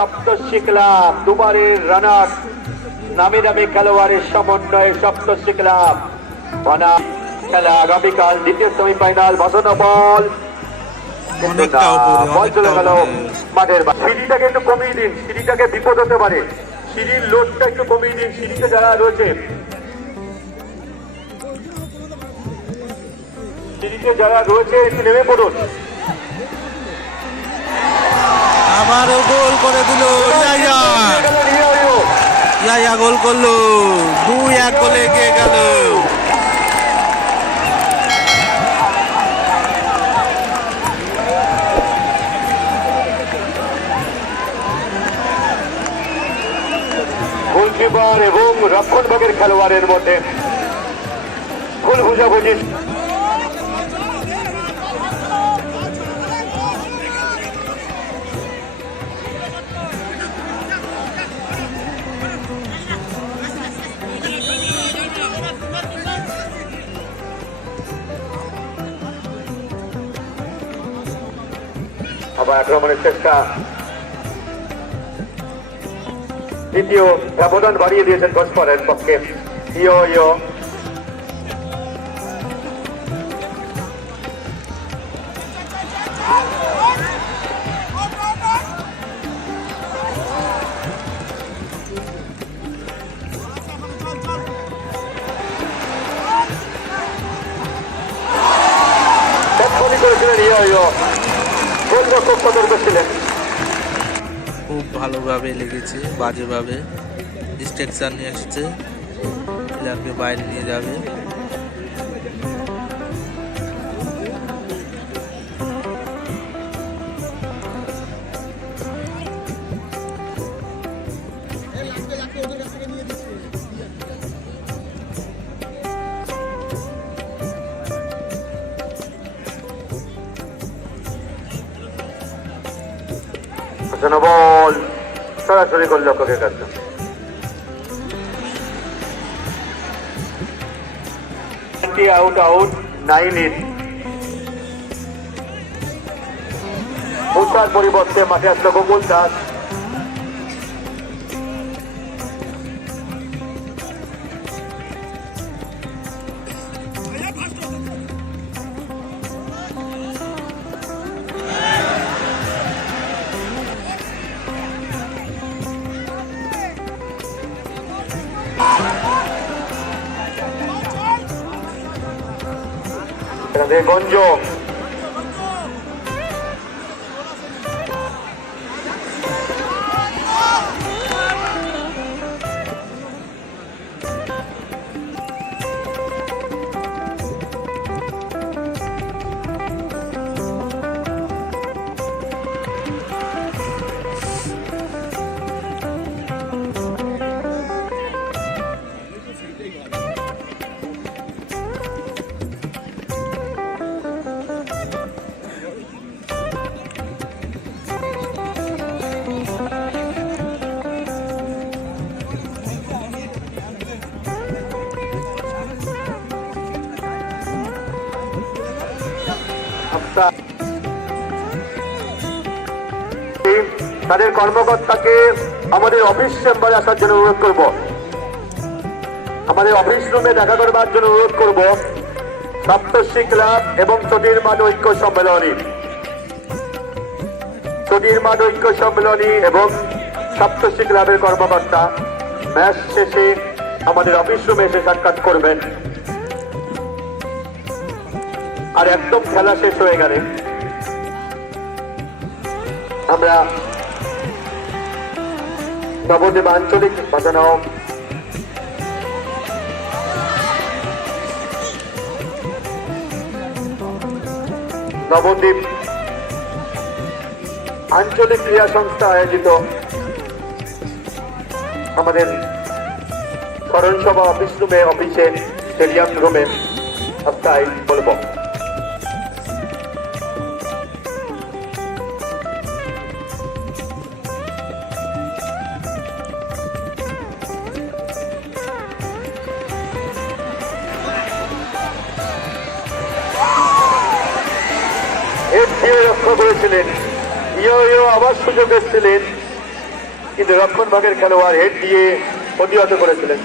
সপ্তর্ষি club দুবারের রানার নামি দামি খেলোয়াড়ের সমন্বয়ে সপ্তর্ষি ক্লাব বনা খেলা আগামীকাল দ্বিতীয় সেমিফাইনাল বসানো বল বল চলে গেল মাঠের বা- সিঁড়িটাকে একটু কমিয়ে দিন সিঁড়িটাকে বিপদ হতে পারে। সিঁড়ির লোডটা একটু কমিয়ে দিন সিঁড়িতে যারা রয়েছে। সিঁড়িতে যারা রয়েছে একটু নেমে পড়ুন। আবারও গোল করে দিল ইয়াইয়া গোল করল, দুই এক গোলে এগিয়ে গেল। এবং রক্ষণভাগের খেলোয়াড়ের মধ্যে ভুল বুঝাবুঝি আবার আক্রমণের চেষ্টা। দ্বিতীয় ব্যবধান বাড়িয়ে দিয়েছেন ঘোষপাড়ের পক্ষে। ইয়ো ইয়ো। করেছিলেন ইয়ো ইয়ো। খুব ভালোভাবে লেগেছে বাজেভাবে। স্ট্রেকচার নিয়ে এসছে। প্লেয়ারকে বাইরে নিয়ে যাবে। যেন বল সরাসরি গোলরক্ষকের কাছে। আউট আউট নাইন ইন মুসার পরিবর্তে মাঠে আসলো গোকুল দাস। এখানে তাদের কর্মকর্তাকে আমাদের অফিস চেম্বারে আসার জন্য অনুরোধ করব। আমাদের অফিস রুমে দেখা করবার জন্য অনুরোধ করব। সপ্তর্ষি ক্লাব এবং চটির মাঠ ঐক্য সম্মেলনী। চটির মাঠ ঐক্য সম্মেলনী এবং সপ্তর্ষি ক্লাবের কর্মকর্তা। ম্যাচ শেষে আমাদের অফিস রুমে এসে সাক্ষাৎ করবেন। আর একদম খেলা শেষ হয়ে গেলে আমরা নবদ্বীপ আঞ্চলিক বাজানো নবদ্বীপ আঞ্চলিক ক্রীড়া সংস্থা আয়োজিত আমাদের স্মরণসভা অফিস রুমে অফিসে স্টেডিয়াম রুমে সপ্তাহে বলব করেছিলেন। আবার সুযোগ এসেছিলেন। কিন্তু খেলোয়াড় হেড দিয়ে করেছিলেন।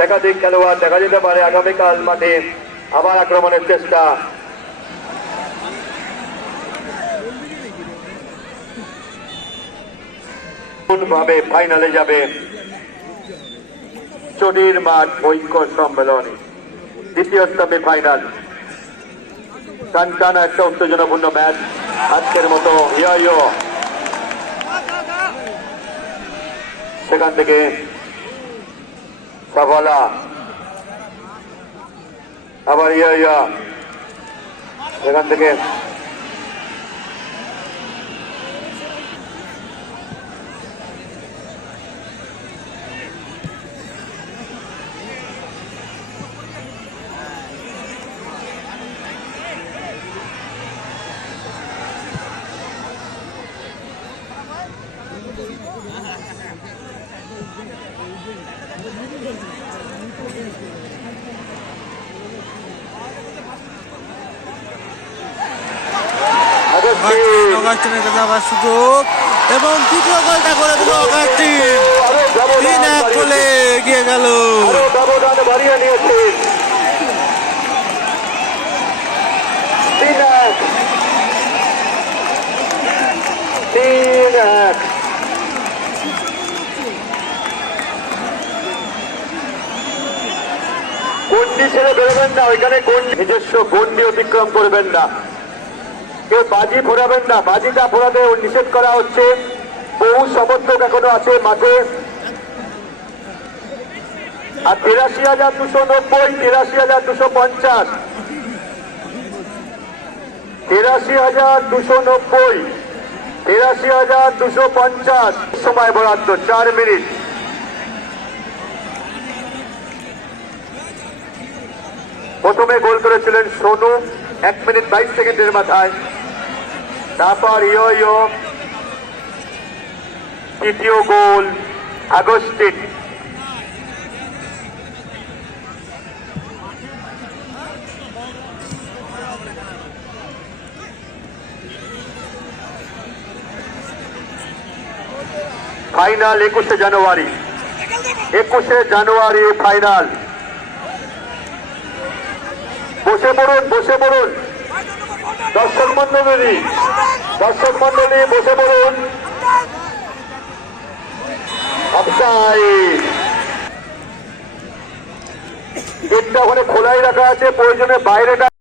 একাধিক খেলোয়াড় দেখা যেতে পারে আগামীকাল মাঠে আবার আক্রমণের চেষ্টা। ভাবে ফাইনালে যাবে? চটির মাঠ ঐক্য সম্মেলনে। দ্বিতীয় স্তম্ভে ফাইনাল টান টানা একটা উত্তেজনাপূর্ণ ম্যাচ আজকের মতো সেখান থেকে সাফালা আবার ইয়া ইয়া সেখান থেকে আবার সুযোগ। এবং গোলটা করে দিল তিন এক গোলে এগিয়ে গেল। গন্ডি ছেড়ে বেরোবেন না, ওইখানে গন্ডি নিজস্ব গন্ডি অতিক্রম করবেন না। কেউ বাজি ফোরাবেন না? বাজিটা ফোরাতে নিষেধ করা হচ্ছে। বহু সমর্থক এখনও আছে মাঠে। আর তিরাশি হাজার দুশো নব্বই, তিরাশি হাজার দুশো পঞ্চাশ। তিরাশি হাজার দুশো নব্বই, তিরাশি হাজার দুশো পঞ্চাশ। সময় বরাদ্দ, চার মিনিট। প্রথমে গোল করেছিলেন সোনু, এক মিনিট বাইশ সেকেন্ডের মাথায়। তারপর ইয়ো তৃতীয় গোল আগস্টিন ফাইনাল একুশে জানুয়ারি। একুশে জানুয়ারি ফাইনাল। বসে পড়ুন বসে পড়ুন। মন্ডলী দর্শক মন্ডলী বসে পড়ুন। গেটটা ওখানে খোলাই রাখা আছে প্রয়োজনে বাইরেটা